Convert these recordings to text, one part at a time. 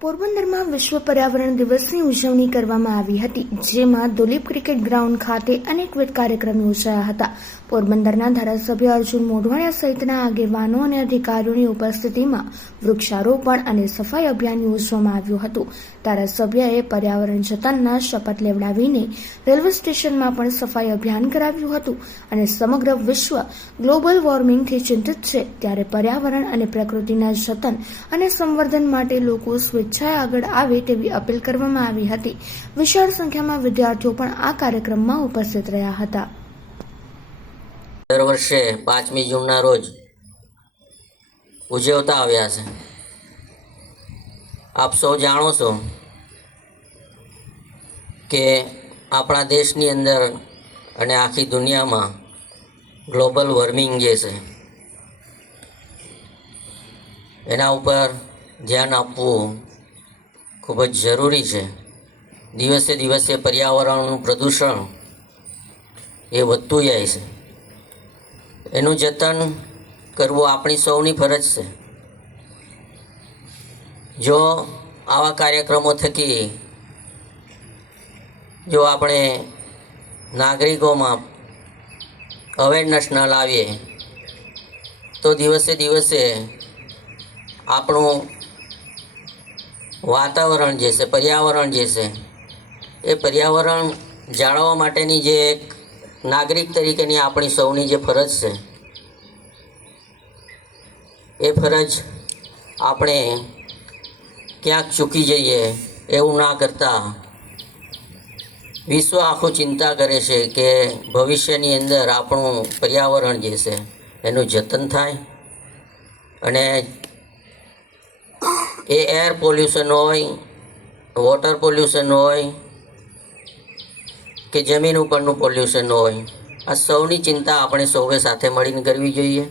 પોરબંદરમાં વિશ્વ પર્યાવરણ દિવસની ઉજવણી કરવામાં આવી હતી, જેમાં દુલીપ ક્રિકેટ ગ્રાઉન્ડ ખાતે અનેકવિધ કાર્યક્રમ યોજાયા હતા. પોરબંદરના ધારાસભ્ય અર્જુન મોઢવાણિયા સહિતના આગેવાનો અને અધિકારીઓની ઉપસ્થિતિમાં વૃક્ષારોપણ અને સફાઈ અભિયાન યોજવામાં આવ્યું હતું. ધારાસભ્યએ પર્યાવરણ જતનના શપથ લેવડાવીને રેલવે સ્ટેશનમાં પણ સફાઈ અભિયાન કરાવ્યું હતું અને સમગ્ર વિશ્વ ગ્લોબલ વોર્મિંગથી ચિંતિત છે. ત્યારે પર્યાવરણ અને પ્રકૃતિના જતન અને સંવર્ધન માટે લોકો સ્વેચ્છાએ આગળ આવે તેવી અપીલ કરવામાં આવી હતી. વિશાળ સંખ્યામાં વિદ્યાર્થીઓ પણ આ કાર્યક્રમમાં ઉપસ્થિત રહ્યા હતા. દર વર્ષે પાંચમી જૂનના રોજ ઉજવતા આવ્યા છે. આપ સૌ જાણો છો કે આપણા દેશની અંદર અને આખી દુનિયામાં ગ્લોબલ વોર્મિંગ જે છે, એના ઉપર ધ્યાન આપવું ખૂબ જ જરૂરી છે. દિવસે દિવસે પર્યાવરણનું પ્રદૂષણ એ વધતું જાય છે. એનું જતન કરવું આપણી સૌની ફરજ છે. જો આવા કાર્યક્રમો થકી, જો આપણે નાગરિકોમાં અવેરનેસ ન લાવીએ, તો દિવસે દિવસે આપણું વાતાવરણ જે છે, પર્યાવરણ જે છે, એ પર્યાવરણ જાળવવા માટેની જે એક નાગરિક તરીકેની આપણી સૌની જે ફરજ છે, એ ફરજ આપણે ક્યાંક ચૂકી જઈએ એવું ના કરતાં વિશ્વ આખું ચિંતા કરે છે કે ભવિષ્યની અંદર આપણું પર્યાવરણ જે છે, એનું જતન થાય અને એ એર પોલ્યુશન હોય વોટર પોલ્યુશન હોય, કે જમીન ઉપરનું પોલ્યુશન હોય, આ સૌની ચિંતા આપણે સૌએ સાથે મળીને કરવી જોઈએ.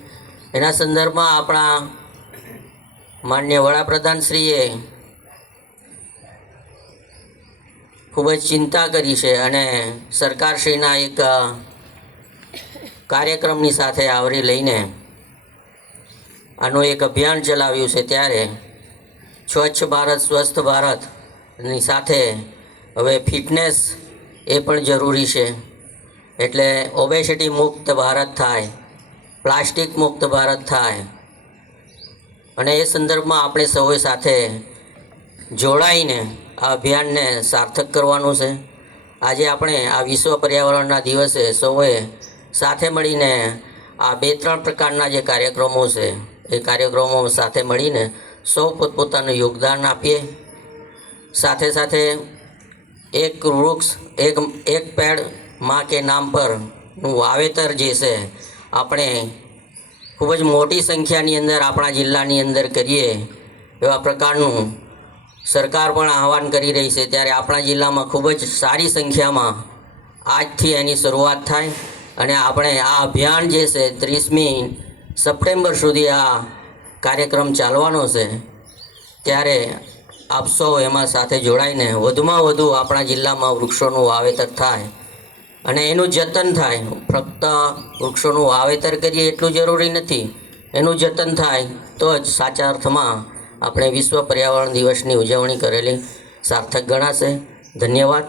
એના સંદર્ભમાં આપણા માન્ય વડાપ્રધાનશ્રીએ ખૂબ જ ચિંતા કરી છે અને સરકારશ્રીના એક કાર્યક્રમની સાથે આવરી લઈને આનું એક અભિયાન ચલાવ્યું છે ત્યારે સ્વચ્છ ભારત, સ્વસ્થ ભારતની સાથે હવે ફિટનેસ એ પણ જરૂરી છે. એટલે ઓબેસિટી મુક્ત ભારત થાય, પ્લાસ્ટિક મુક્ત ભારત થાય. અને એ સંદર્ભમાં આપણે સૌએ સાથે જોડાઈને આ અભિયાનને સાર્થક કરવાનું છે. આજે આપણે આ વિશ્વ પર્યાવરણના દિવસે સૌએ સાથે મળીને આ બે ત્રણ પ્રકારના જે કાર્યક્રમો છે, એ કાર્યક્રમો સાથે મળીને સૌ પોતપોતાનું યોગદાન આપીએ. સાથે સાથે એક વૃક્ષ, એક એક પેડમાં કે નામ પરનું વાવેતર જે છે, આપણે ખૂબ જ મોટી સંખ્યાની અંદર આપણા જિલ્લાની અંદર કરીએ એવા પ્રકારનું સરકાર પણ આહવાન કરી રહી છે. ત્યારે આપણા જિલ્લામાં ખૂબ જ સારી સંખ્યામાં આજથી એની શરૂઆત થાય અને આપણે આ અભિયાન જે છે, ત્રીસમી સપ્ટેમ્બર સુધી આ કાર્યક્રમ ચાલવાનો છે, ત્યારે આપ સૌ એમાં સાથે જોડાઈને વધુમાં વધુ આપણા જિલ્લામાં વૃક્ષોનું વાવેતર થાય અને એનું જતન થાય. ફક્ત વૃક્ષોનું વાવેતર કરીએ એટલું જરૂરી નથી. એનું જતન થાય તો જ સાચા અર્થમાં આપણે વિશ્વ પર્યાવરણ દિવસની ઉજવણી કરેલી સાર્થક ગણાશે. ધન્યવાદ.